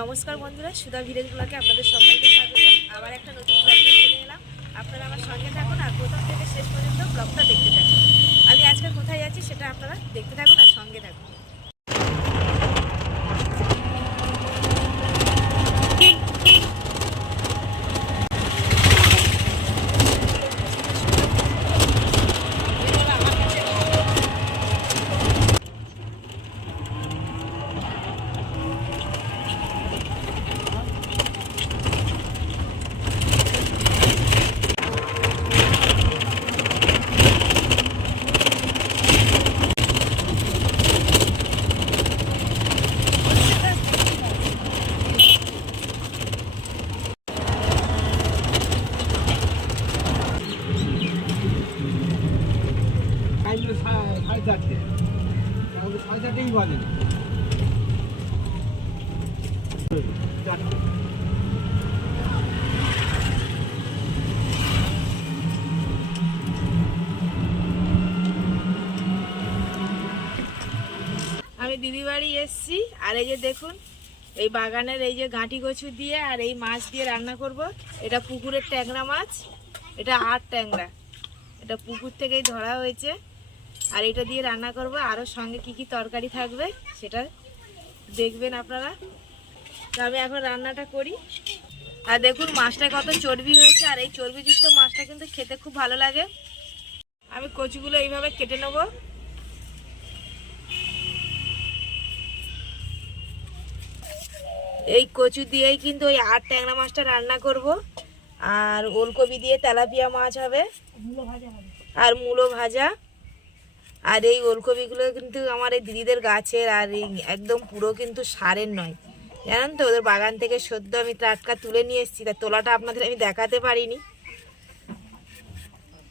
নমস্কার বন্ধুরা, সুধা ভিলেজ ব্লগে আপনাদের সবাইকে স্বাগত। আবার একটা নতুন ব্লগ চলে এলাম। আপনারা আমার সঙ্গে থাকুন আর প্রথম থেকে শেষ পর্যন্ত ব্লগটা দেখতে থাকুন। আমি আজকে কোথায় যাচ্ছি সেটা আপনারা দেখতে থাকুন আর সঙ্গে থাকুন। তাহলে বাজে। আমি দিদি বাড়ি এসছি, আর এই যে দেখুন, এই বাগানের এই যে গাঁটি কচু দিয়ে আর এই মাছ দিয়ে রান্না করব। এটা পুকুরের ট্যাংরা মাছ, এটা আর ট্যাংরা। এটা পুকুর থেকেই ধরা হয়েছে। আর এটা দিয়ে রান্না করব। আরও সঙ্গে কি কি তরকারি থাকবে সেটা দেখবেন আপনারা। তো আমি এখন রান্নাটা করি। আর দেখুন, মাছটা কত চর্বি হয়েছে, আর এই চর্বিযুক্ত মাছটা কিন্তু খেতে খুব ভালো লাগে। আমি কচুগুলো এইভাবে কেটে নেব। এই কচু দিয়েই কিন্তু ওই আট ট্যাংরা মাছটা রান্না করব। আর ওলকপি দিয়ে তেলাপিয়া মাছ হবে। আর মূলো ভাজা। আর এই ওলকপিগুলো কিন্তু আমার এই দিদিদের গাছের আর এই একদম পুরো কিন্তু সারের নয়। জানেন তো? ওদের বাগান থেকে সদ্য আমি টাটকা তুলে নিয়ে এসেছি। তা তোলাটা আপনাদের আমি দেখাতে পারিনি।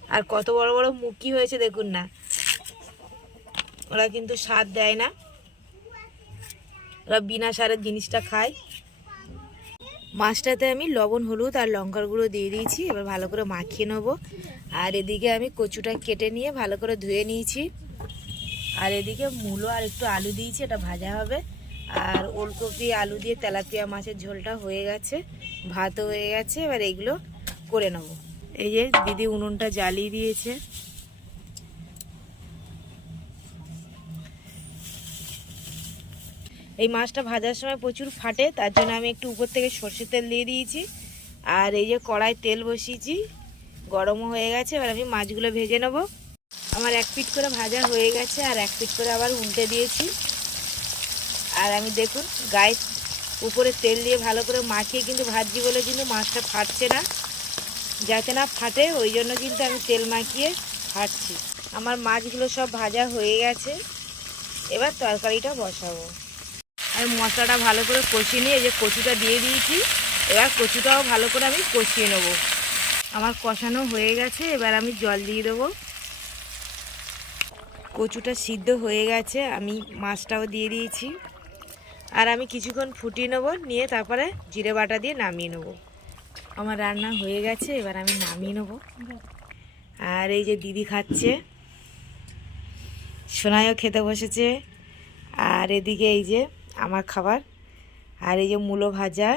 আর কত বড় বড় মুখি হয়েছে দেখুন না। ওরা কিন্তু সার দেয় না। ওরা বিনা সারের জিনিসটা খায়। মাছটাতে আমি লবণ, হলুদ আর লঙ্কার গুঁড়ো দিয়ে দিয়েছি। এবার ভালো করে মাখিয়ে নেব। আর এদিকে আমি কচুটা কেটে নিয়ে ভালো করে ধুয়ে নিয়েছি। আর এদিকে মূলো আর একটু আলু দিয়েছি, এটা ভাজা হবে। আর ওলকপি, আলু দিয়ে তেলাপিয়া মাছের ঝোলটা হয়ে গেছে, ভাতও হয়ে গেছে, এবার এইগুলো করে নেব। এই যে দিদি উনুনটা জ্বালিয়ে দিয়েছে। এই মাছটা ভাজার সময় প্রচুর ফাটে, তার জন্য আমি একটু উপর থেকে সর্ষের তেল দিয়ে দিয়েছি। আর এই যে কড়াই তেল বসিয়েছি, গরমও হয়ে গেছে, এবার আমি মাছগুলো ভেজে নেব। আমার এক পিট করে ভাজা হয়ে গেছে আর এক পিট করে আবার উল্টে দিয়েছি। আর আমি দেখুন, গায়ে উপরে তেল দিয়ে ভালো করে মাখিয়ে কিন্তু ভাজছি বলে কিন্তু মাছটা ফাটছে না। যাতে না ফাটে, ওই জন্য কিন্তু আমি তেল মাখিয়ে ফাটছি। আমার মাছগুলো সব ভাজা হয়ে গেছে। এবার তরকারিটা বসাবো। আমি মশলাটা ভালো করে কষিয়ে নিয়ে এই যে কচুটা দিয়ে দিয়েছি। এবার কচুটাও ভালো করে আমি কষিয়ে নেব। আমার কষানো হয়ে গেছে, এবার আমি জল দিয়ে দেবো। কচুটা সিদ্ধ হয়ে গেছে, আমি মাছটাও দিয়ে দিয়েছি। আর আমি কিছুক্ষণ ফুটিয়ে নেব, নিয়ে তারপরে জিরে বাটা দিয়ে নামিয়ে নেব। আমার রান্না হয়ে গেছে, এবার আমি নামিয়ে নেব। আর এই যে দিদি খাচ্ছে, সোনাইও খেতে বসেছে। আর এদিকে এই যে আমার খাবার, আর এই যে মূলো ভাজা,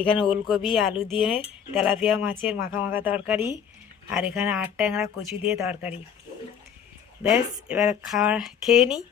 এখানে ওলকপি আলু দিয়ে তেলাপিয়া মাছের মাখা মাখা তরকারি, আর এখানে আট ট্যাংরা কচু দিয়ে তরকারি। ব্যাস এবার খাওয়া খেয়ে নিই